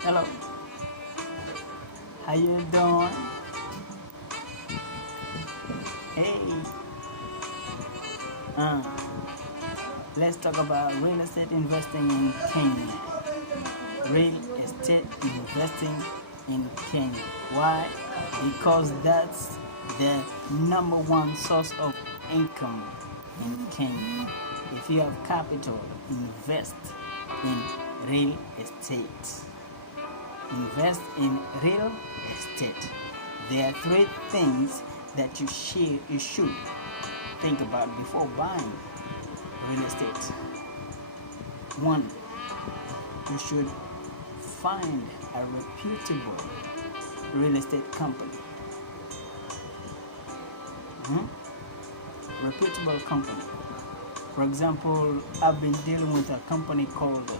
Hello, how you doing? Hey, uh, let's talk about real estate investing in Kenya. Real estate investing in Kenya. Why? Because that's the number one source of income in Kenya. If you have capital, invest in real estate. Invest in real estate. There are three things that you should think about before buying real estate. One, you should find a reputable real estate company. Reputable company. For example, I've been dealing with a company called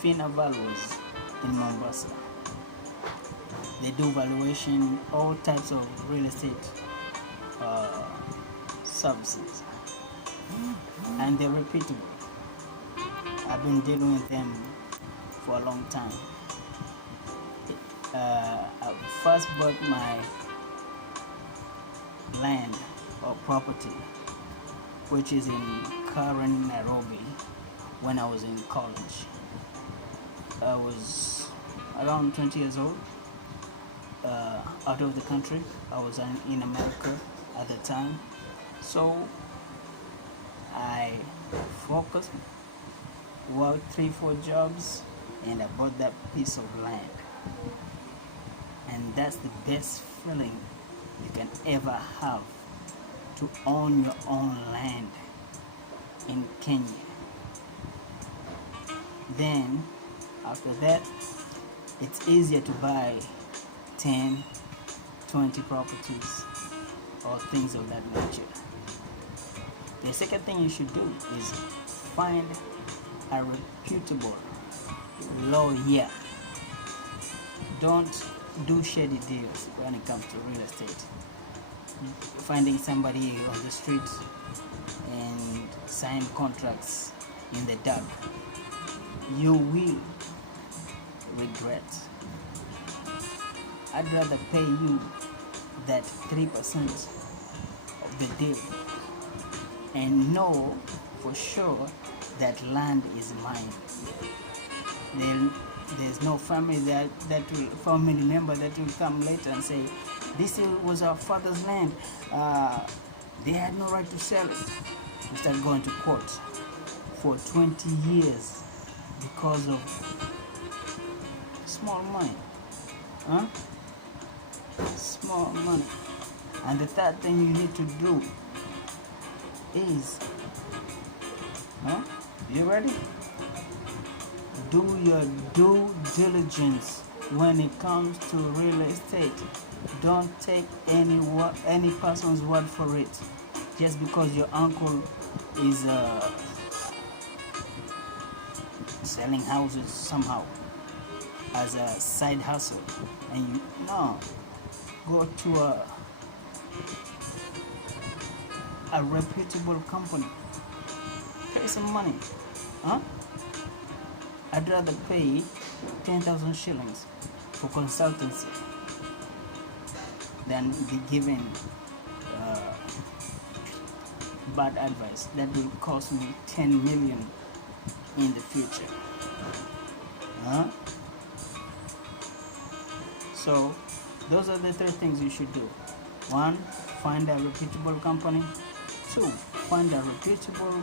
Phina Valuers in Mombasa. They do valuation, all types of real estate services, and they're reputable. I've been dealing with them for a long time. I first bought my land or property, which is in Karen, Nairobi, when I was in college. I was around 20 years old, out of the country. I was in America at the time. So I focused, worked 3-4 jobs, and I bought that piece of land. And that's the best feeling you can ever have, to own your own land in Kenya. Then after that, it's easier to buy 10, 20 properties or things of that nature. The second thing you should do is find a reputable lawyer. Don't do shady deals when it comes to real estate. Finding somebody on the street and sign contracts in the dark, you will regret. I'd rather pay you that 3% of the deal and know for sure that land is mine. Then there's no family family member that will come later and say, this was our father's land. They had no right to sell it. We start going to court for 20 years because of small money. Small money. And the third thing you need to do is, you ready? Do your due diligence when it comes to real estate. Don't take any person's word for it. Just because your uncle is selling houses somehow as a side hustle, and go to a reputable company. Pay some money. I'd rather pay 10,000 shillings for consultancy than be given bad advice that will cost me 10 million in the future. So those are the three things you should do. 1, find a reputable company. 2, find a reputable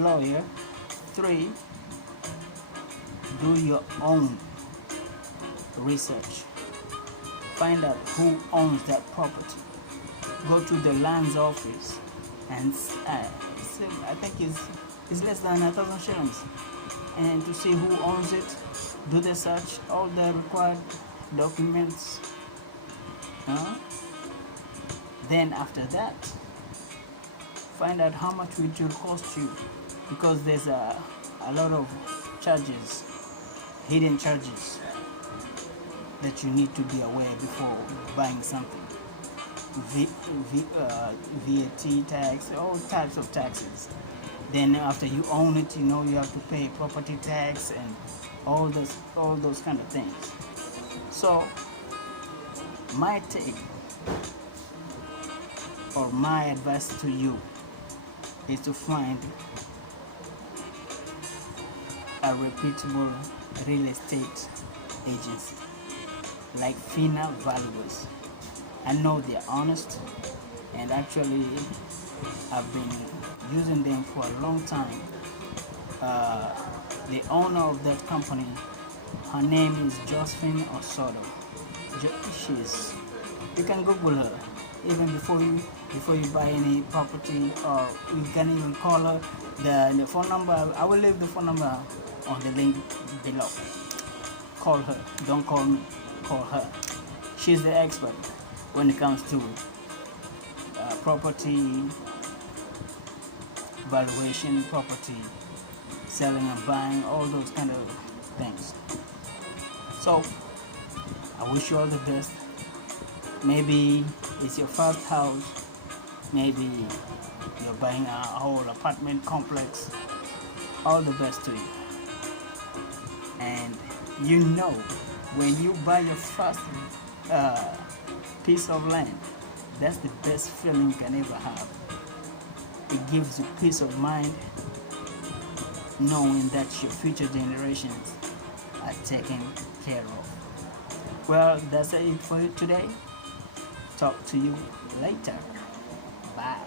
lawyer. 3, do your own research. Find out who owns that property. Go to the land's office and I think it's less than 1,000 shillings, and to see who owns it, do the search, all the required documents. Then after that, find out how much it will cost you, because there's a lot of charges, hidden charges, that you need to be aware before buying something. VAT tax, all types of taxes. Then after you own it, you have to pay property tax and all those kind of things. So my take or my advice to you is to find a reputable real estate agency like Phina Valuers. I know they're honest, and actually I've been using them for a long time. The owner of that company, her name is Josephine Osodo. She's, you can Google her even before you buy any property, or you can even call her. The phone number, I will leave the phone number on the link below. Call her, don't call me, call her. She's the expert when it comes to property valuation, property selling and buying, all those kind of things. So I wish you all the best. Maybe it's your first house, maybe you're buying a whole apartment complex. All the best to you. And you know, when you buy your first piece of land, that's the best feeling you can ever have. It gives you peace of mind knowing that your future generations are taken care of. Well, that's it for you today. Talk to you later. Bye.